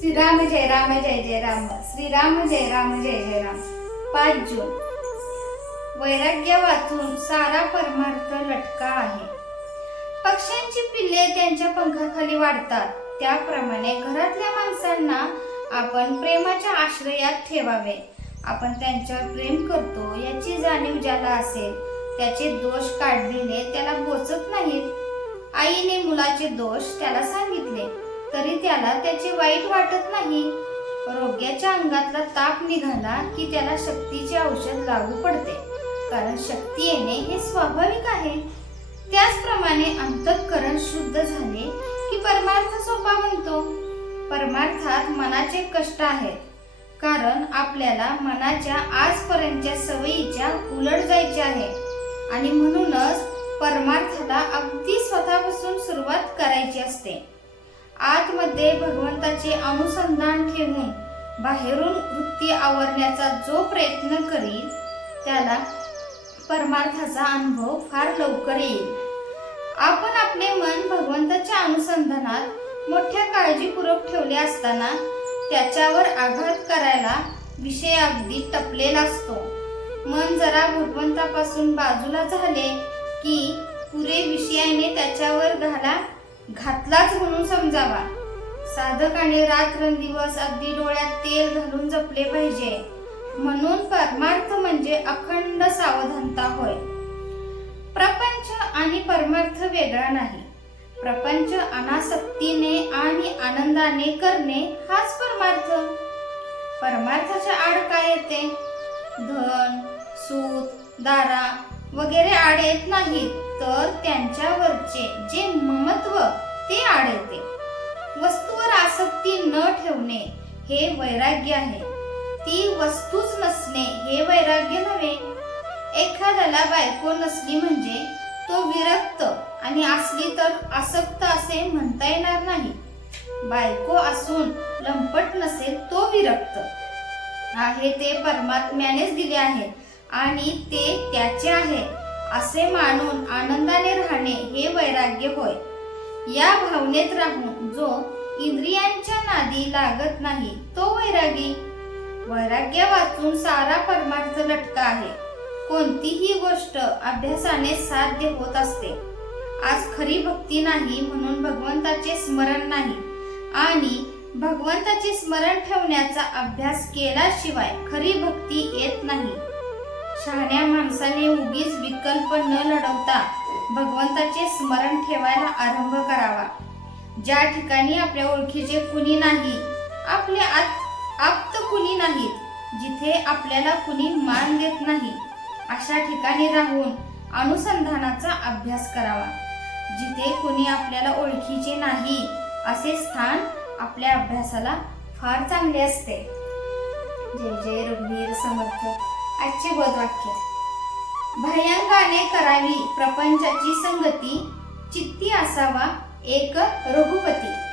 श्रीराम जय राम जय जय राम श्रीराम जय राम जय जय राम पाच जून वैराग्य वाचून सारा परमार्थ लटका आहे पक्ष्यांची पिल्ले त्यांच्या पंखाखाली वाढतात त्याप्रमाणे घरातल्या माणसांना आपण प्रेमाच्या आश्रयात ठेवावे आपण त्यांच्यावर प्रेम करतो याची जाणीव ज्याला असेल त्याचे दोष काढलेले त्याला बोचत नाहीत आईने मुलाचे दोष त्याला सांगितले तरी त्याला त्याची वाईट वाटत नाही रोग्याच्या अंगातला ताप निघाला की त्याला शक्तीचे औषध लागू पडते कारण शक्ती येणे हे स्वाभाविक आहे त्याचप्रमाणे अंतकरण शुद्ध झाले की परमार्थ सोपा बनतो परमार्थात मनाचे कष्ट आहेत कारण आपल्याला मनाच्या आजपर्यंतच्या सवयीच्या उलट जायचे आहे आणि म्हणूनच परमार्थाला अगदी स्वतःपासून सुरुवात करायची असते आतमध्ये भगवंताचे अनुसंधान ठेवून बाहेरून वृत्ती आवरण्याचा जो प्रयत्न करील त्याला परमार्थाचा अनुभव फार लवकर येईल आपण आपले मन भगवंताच्या अनुसंधानात मोठ्या काळजीपूर्वक ठेवले असताना त्याच्यावर आघात करायला विषय अगदी तपलेला असतो मन जरा भगवंतापासून बाजूला झाले की पुरे विषयाने त्याच्यावर घाला घातलाच म्हणून समजावा साधकाने रात्रंदिवस अगदी डोळ्यात तेल घालून जपले पाहिजे म्हणून परमार्थ म्हणजे अखंड सावधानता होय प्रपंच आणि परमार्थ वेगळा नाही प्रपंच अनासक्तीने आणि आनंदाने करणे हाच परमार्थ परमार्थाच्या आड काय येते धन सूत दारा वगैरे आढळत नाही तर त्यांच्यावरचे जे ममत्व ते आढळते वस्तूवर आसक्ती न ठेवणे हे वैराग्य आहे ती वस्तूच नसणे हे वैराग्य नव्हे एखाद्याला बायको नसली म्हणजे तो विरक्त आणि असली तर आसक्त असे म्हणता येणार नाही बायको असून लंपट नसेल तो विरक्त आहे ते परमात्म्यानेच दिले आहे आणि ते त्याचे आहे असे मानून आनंदाने राहणे हे वैराग्य होय या भावनेत राहून जो इंद्रियांच्या नादी लागत नाही तो वैरागी वैराग्य वाचून सारा परमार्थ लटका आहे कोणतीही गोष्ट अभ्यासाने साध्य होत असते आज खरी भक्ती नाही म्हणून भगवंताचे स्मरण नाही आणि भगवंताचे स्मरण ठेवण्याचा अभ्यास केल्याशिवाय खरी भक्ती येत नाही शहाण्या माणसाने उगीच विकल्प न लढवता भगवंताचे स्मरण ठेवायला आरंभ करावा ज्या ठिकाणी आपल्या ओळखीचे कुणी नाही आपले आप्त कुणी नाहीत जिथे आपल्याला कुणी मान देत नाही अशा ठिकाणी राहून अनुसंधानाचा अभ्यास करावा जिथे कुणी आपल्याला ओळखीचे नाही असे स्थान आपल्या अभ्यासाला फार चांगले असते जय जय रघुवीर समर्थ आजचे बोधवाक्य भयंकाने करावी प्रपंचाची संगती चित्ती असावा एक रघुपती